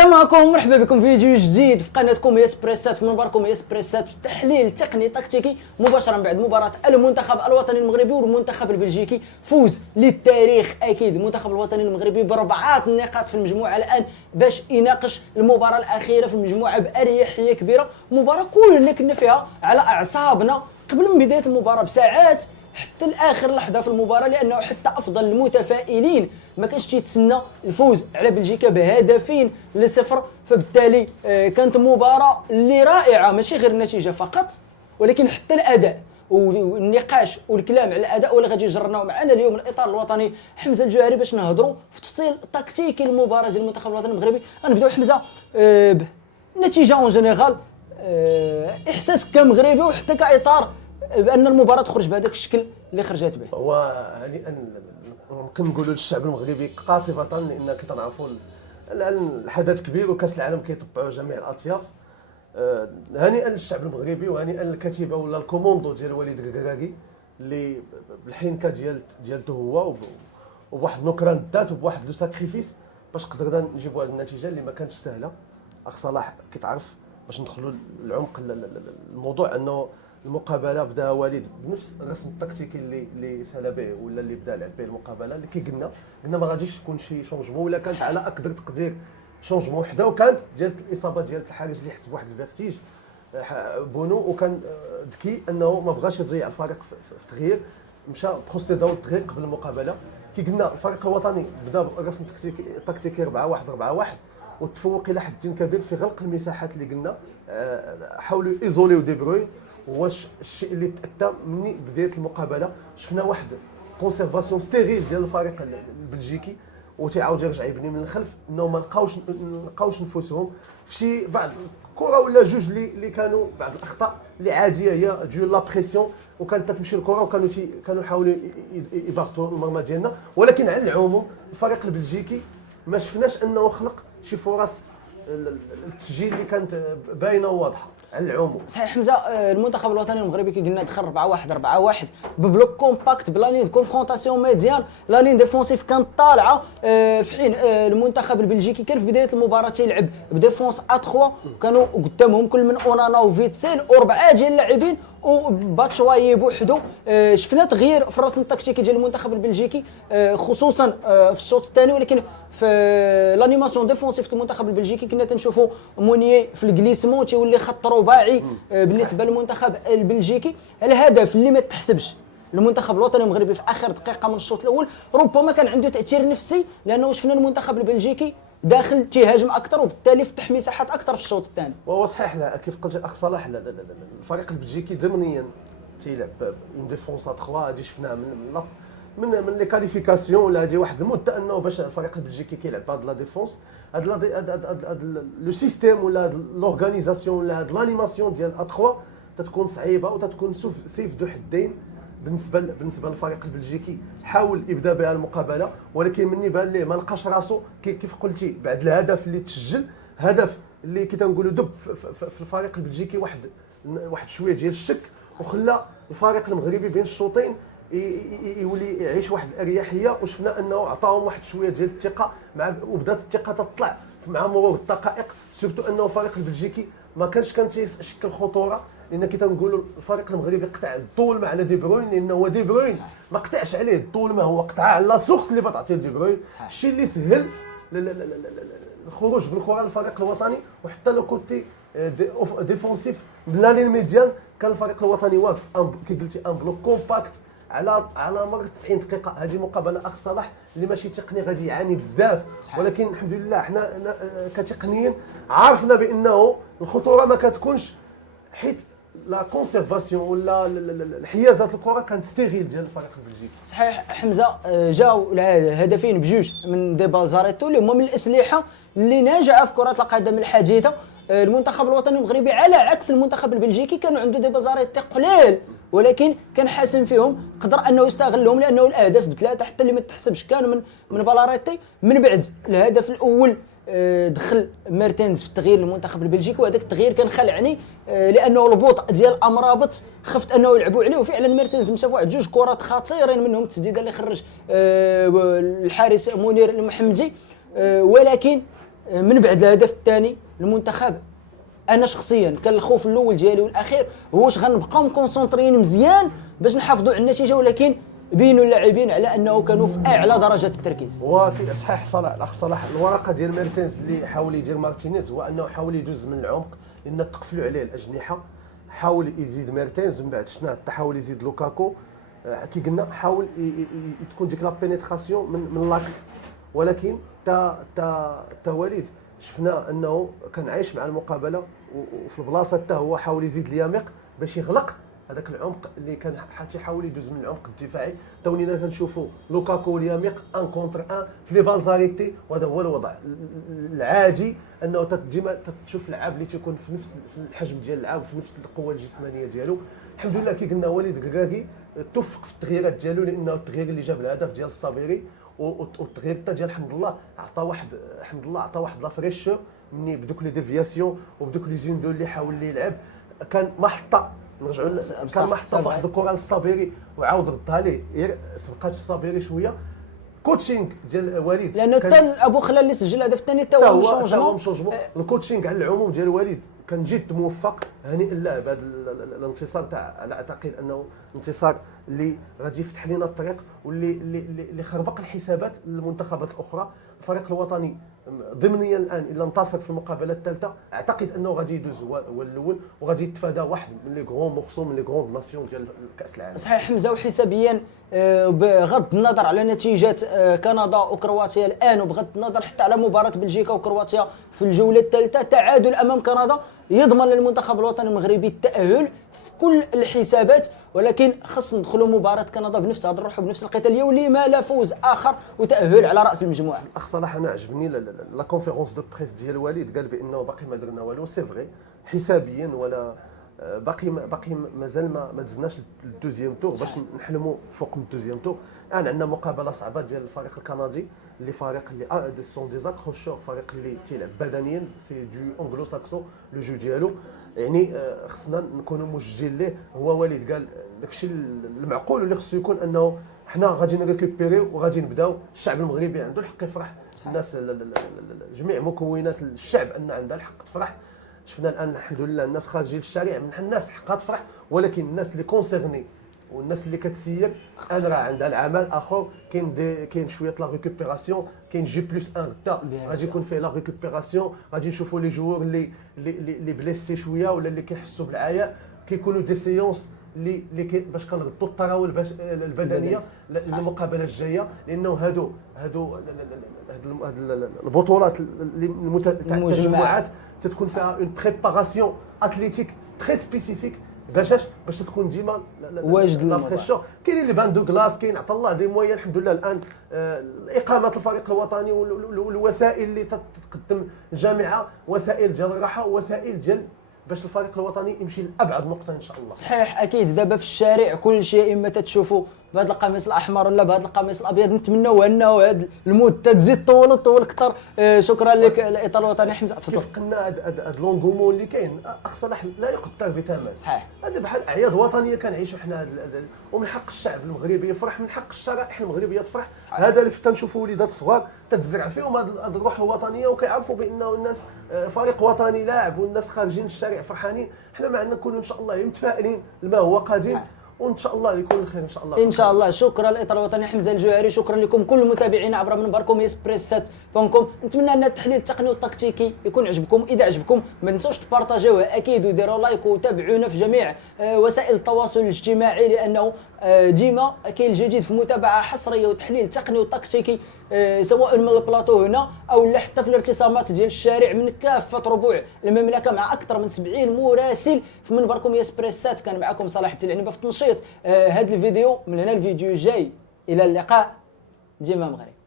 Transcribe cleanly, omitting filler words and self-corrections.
السلام عليكم، مرحبا بكم في فيديو جديد في قناتكم اسبريسات، في منبركم اسبريسات، في تحليل تقني تكتيكي مباشرا بعد مباراة المنتخب الوطني المغربي والمنتخب البلجيكي. فوز للتاريخ اكيد المنتخب الوطني المغربي ب4 نقاط في المجموعة الان باش يناقش المباراة الأخيرة في المجموعة بأريحية كبيرة. مباراة كلنا كنا فيها على أعصابنا قبل من بداية المباراة بساعات حتى لاخر لحظه في المباراه، لانه حتى افضل المتفائلين ما كانش تيتسنى الفوز على بلجيكا بهدفين لصفر. فبالتالي كانت مباراه اللي رائعه، ماشي غير النتيجه فقط ولكن حتى الاداء والنقاش والكلام على الاداء واللي غادي يجرناو معنا اليوم الاطار الوطني حمزه الجوهري باش نهضروا في تفصيل تكتيكي المباراه ديال المنتخب الوطني المغربي. غنبداو حمزه بالنتيجه اون جينيرال، احساس كمغربي وحتى كاطار بان المباراه تخرج بهذاك الشكل اللي خرجت به. هو هنيئا ممكن نقولوا للشعب المغربي قاطبه، لان كتعرفوا الحدث كبير وكاس العالم كيتبعوا جميع الاطياف. هنيئا للشعب المغربي وهنيئا للكتيبه ولا الكوموندو ديال وليد الكراكي اللي بالحنكه ديالته هو وبواحد نكران الذات وبواحد لو ساكريفيس باش قدرنا نجيبوا هذه النتيجه اللي ما كانتش سهله. اخ صلاح كتعرف باش ندخلوا لعمق الموضوع انه المقابله بدا وليد بنفس الرسم التكتيكي اللي سال به ولا اللي بدا لعب به المقابله، اللي قلنا ما غاديش تكون شي شونجمون ولا كانت على اقدر تقدير شونجمون وحده، وكانت ديال الاصابه ديال الحارس اللي حس بواحد الفيرتيج بونو، وكان ذكي انه ما بغاش يضيع الفريق في التغيير، مشى بروسيدور التغيير قبل المقابله. قلنا الفريق الوطني بدا بالرسم التكتيكي 4-1 والتفوق الى حد كبير في غلق المساحات اللي قلنا. حاولوا ايزوليو دي بروين، واش الشيء اللي تاتى من بدايه المقابله شفنا واحد كونسيرفاسيون ستيريل ديال الفريق البلجيكي وتيعاود يرجع يبني من الخلف، انه ما لقاوش نفوسهم في شي بعض كره ولا جوج اللي كانوا بعض الاخطاء اللي عاديه هي ديال لا بريسيون، وكانت تمشي الكره وكانوا يحاولوا يضغطوا المرمى ديالنا. ولكن على العموم الفريق البلجيكي ما شفناش انه خلق شي فرص التسجيل اللي كانت باينه وواضحه على العموم. صحيح حمزه، المنتخب الوطني المغربي كي قلنا دخل 4-1 ببلوك كومباكت بلا لين كونفرونطاسيون ميديان، لا لين ديفونسيف كانت طالعه، في حين المنتخب البلجيكي كان في بدايه المباراه تيلعب بديفونس ا3 كانوا قدامهم كل من اونانا وفيتسيل وربعه ديال اللاعبين وباتشواي بوحدو. شفنا تغيير في الرسم التكتيكي ديال المنتخب البلجيكي خصوصا في الشوط الثاني، ولكن في لانيماسيون ديفونسيف المنتخب البلجيكي كنا تنشوفوا مونيي في الجليسمون تيولي خط رباعي بالنسبه للمنتخب البلجيكي. الهدف اللي ما تحسبش المنتخب الوطني المغربي في اخر دقيقه من الشوط الاول ربما كان عنده تاثير نفسي، لانه شفنا المنتخب البلجيكي داخل تيهاجم اكثر وبالتالي فتح مساحات اكثر في الشوط الثاني. وهو صحيح كيف قلت الاخ صلاح، الفريق البلجيكي ضمنيا تيلعب اون ديفونس ا 3. هادي شفناه من لي كاليفيكاسيون ولا هذه واحد المده انه باش الفريق البلجيكي كيلعب بهاد لا ديفونس، هاد لو سيستيم ولا هاد لورغانيزاسيون ولا هاد لانيماسيون ديال ا 3 تتكون صعيبه وتتكون سيف ذو حدين بالنسبه للفريق البلجيكي. حاول يبدا بها المقابله ولكن مني بان ليه ما لقاش راسو كيف قلتي بعد الهدف اللي تسجل، هدف اللي كي تنقولوا دب في الفريق البلجيكي واحد شويه ديال الشك، وخلى الفريق المغربي بين الشوطين يولي يعيش واحد الاريحيه، وشفنا انه عطاهم واحد شويه ديال الثقه وبدات الثقه تطلع مع مرور الدقائق. سورتو انه الفريق البلجيكي ما كانش تيشكل خطوره، لان كي تنقولوا الفريق المغربي قطع الظلمه على دي بروين، لانه هو دي بروين ما قطعش عليه الظلمه، هو قطعها على لا سورس اللي بتعطيه دي بروين، الشيء اللي سهل الخروج بالكره للفريق الوطني. وحتى لو كنتي ديفونسيف بلا لين ميديان كان الفريق الوطني واقف كي قلتي ان بلوك كومباكت على مر 90 دقيقه. هذه مقابله اخ صلاح اللي ماشي تقني غادي يعاني بزاف، ولكن الحمد لله حنا كتقنيين عرفنا بانه الخطوره ما كتكونش، حيت لا كونسيرفاسيون ولا الحيازات الكره كانت ستيريل ديال الفريق البلجيكي. صحيح حمزه، جاو هدفين بجوج من دي بازاريتو اللي هما من الاسلحه اللي ناجعه في كره القدم الحديثه. المنتخب الوطني المغربي على عكس المنتخب البلجيكي كانوا عنده دي بازاريتي قليل، ولكن كان حاسم فيهم، قدر انه يستغلهم، لانه الاهداف بثلاثه حتى اللي ما تحسبش كانوا من بالاريتي. من بعد الهدف الاول دخل ميرتينز في التغيير للمنتخب البلجيكي، وهذاك التغيير كان خلعني لانه البطء ديال امرابط خفت انه يلعبوا عليه، وفعلا ميرتينز مشى فواحد جوج كرات خطيرين منهم التسديده اللي خرج الحارس منير المحمدي. ولكن من بعد الهدف الثاني المنتخب، انا شخصيا كان الخوف الاول ديالي والاخير هو واش غنبقاو مكونسونطريين مزيان باش نحافظوا على النتيجه، ولكن بينوا اللاعبين على انه كانوا في اعلى درجات التركيز. صحيح صلاح، الاخ صلاح، الورقه ديال ميرتينز اللي حاول يدير مارتينيز هو انه حاول يدوز من العمق لان تقفلوا عليه الاجنحه، حاول يزيد ميرتينز من بعد شفنا حتى حاول يزيد لوكاكو، كي قلنا حاول تكون ديك لا بينيتراسيون من لاكس، ولكن تا وليد شفنا انه كان عايش مع المقابله وفي البلاصه حتى هو حاول يزيد اليامق باش يغلق هذاك العمق اللي كان حتى يحاول يدوز من العمق الدفاعي. تونينا كنشوفوا لوكاكو واليامق ان كونتر ان في لي بالزاريتي، وهذا هو الوضع العادي انه ديما تشوف اللاعب اللي تيكون في نفس الحجم ديال اللعاب وفي نفس القوه الجسمانيه ديالو. الحمد لله كي قلنا وليد الكراكي توفق في التغييرات ديالو، لانه التغيير اللي جاب الهدف ديال الصابيري والتغيير حتى ديال حمد الله عطى واحد لا فريشور مني بدوك لي ديفياسيون وبدوك لي زوندو اللي حاول اللي يلعب. كان محطه نرجعوا كان محطه في واحد الكره للصابيري وعاود ردها ليه، سبقات الصابيري شويه كوتشينغ ديال وليد، لانه حتى ابو خلال اللي سجل الهدف الثاني حتى هو مشونجمون. الكوتشينغ على العموم ديال وليد كان جد موفق، هنيئا له بهذا الانتصار تاع، على اعتقد انه انتصار اللي غادي يفتح لنا الطريق واللي اللي خربق الحسابات للمنتخبات الاخرى. الفريق الوطني ضمنيا الان الا انتصر في المقابله الثالثه اعتقد انه غادي يدوز هو الاول وغادي يتفادى واحد من لي غرون مورسو من لي غروند ناسيون ديال كاس العالم. صحيح حمزه، وحسابيا بغض النظر على نتيجات كندا وكرواتيا الان، وبغض النظر حتى على مباراه بلجيكا وكرواتيا في الجوله الثالثه، تعادل امام كندا يضمن للمنتخب الوطني المغربي التاهل في كل الحسابات. ولكن خص ندخلوا مباراه كندا بنفس هذا الروح وبنفس القتاليه، ولما لا فوز اخر وتاهل على راس المجموعه. اخ صلاح انا عجبني لا كونفيرونس دو بريس ديال وليد، قال بانه باقي ما درنا والو، سي فغي حسابيا ولا باقي مازال ما دزناش للدوزيام تور باش نحلموا فوق من الدوزيام تور. الان عندنا مقابله صعبه ديال الفريق الكندي اللي فريق اللي سون دي زاكروشور، فريق اللي تيلعب بدنيا، سي دو انجلو ساكسو لو جو ديالو، يعني خصنا نكونوا موجهين ليه. هو وليد قال داكشي المعقول اللي خصو يكون انه حنا غادي نريكوبيريو وغادي نبداو. الشعب المغربي عنده الحق يفرح، الناس جميع مكونات الشعب ان عندها الحق تفرح. شفنا الان الحمد لله الناس خارجين للشارع، من الناس حقها تفرح، ولكن الناس اللي كونسيرني والناس اللي كتسير انا راه عندها العمل اخر. كاين شويه لا ريكوبيراسيون، كاين جي بلس ان غدا غادي يكون فيه لا ريكوبيراسيون، غادي نشوفوا لي جوور اللي بليسي شويه ولا اللي كيحسوا بالعياء، كيكونوا دي سيونس اللي باش كنغطوا التراول البدنيه للمقابله الجايه، لانه هادو البطولات تاع التجمعات تتكون فيها اون بريباراسيون اتليتيك تري سبيسيفيك باش تكون ديما واجد لا فريشور. كاينين اللي باندو كلاس، كاين عطا الله دي مويان الحمد لله. الان اقامه الفريق الوطني والوسائل اللي تقدم الجامعه، وسائل ديال الراحه ووسائل ديال باش الفريق الوطني يمشي لابعد نقطه ان شاء الله. صحيح اكيد. دابا في الشارع كل شيء اما تتشوفوا بهذا القميص الاحمر ولا بهذا القميص الابيض، نتمنوا انه هذه المده تزيد طول اكثر. شكرا لك الاطار الوطني حمزه. تفضل. قلنا هذا لونغومون اللي كاين اخ صلاح لا يقدر بثمن. صحيح. هذا بحال اعياد وطنيه كنعيشوا حنا، ومن حق الشعب المغربي يفرح، من حق الشرائح المغربيه تفرح. هذا اللي تنشوفوا وليدات صغار تتزرع فيهم هذه الروح الوطنيه، وكيعرفوا بانه الناس فريق وطني لاعب والناس خارجين الشارع فرحانين. حنا معنا نكونوا ان شاء الله متفائلين لما هو قادم، وان شاء الله يكون الخير ان شاء الله. ان شاء الله. شكرا للاطار الوطني حمزه الجوهري، شكرا لكم كل متابعينا عبر منبركم espressat.com. نتمنى ان التحليل التقني والتكتيكي يكون عجبكم. اذا عجبكم ما تنسوش تبارطاجيوه اكيد، وديروا لايك وتابعونا في جميع وسائل التواصل الاجتماعي، لانه ديما كاين الجديد في متابعه حصريه وتحليل تقني وتكتيكي، سواء من البلاطو هنا او حتى في الارتسامات ديال الشارع من كافه ربوع المملكه، مع اكثر من 70 مراسل في منبركم اسبريسات. كان معكم صلاح التلعنبه في تنشيط هذا الفيديو. من هنا الفيديو الجاي، الى اللقاء، ديما مغرب.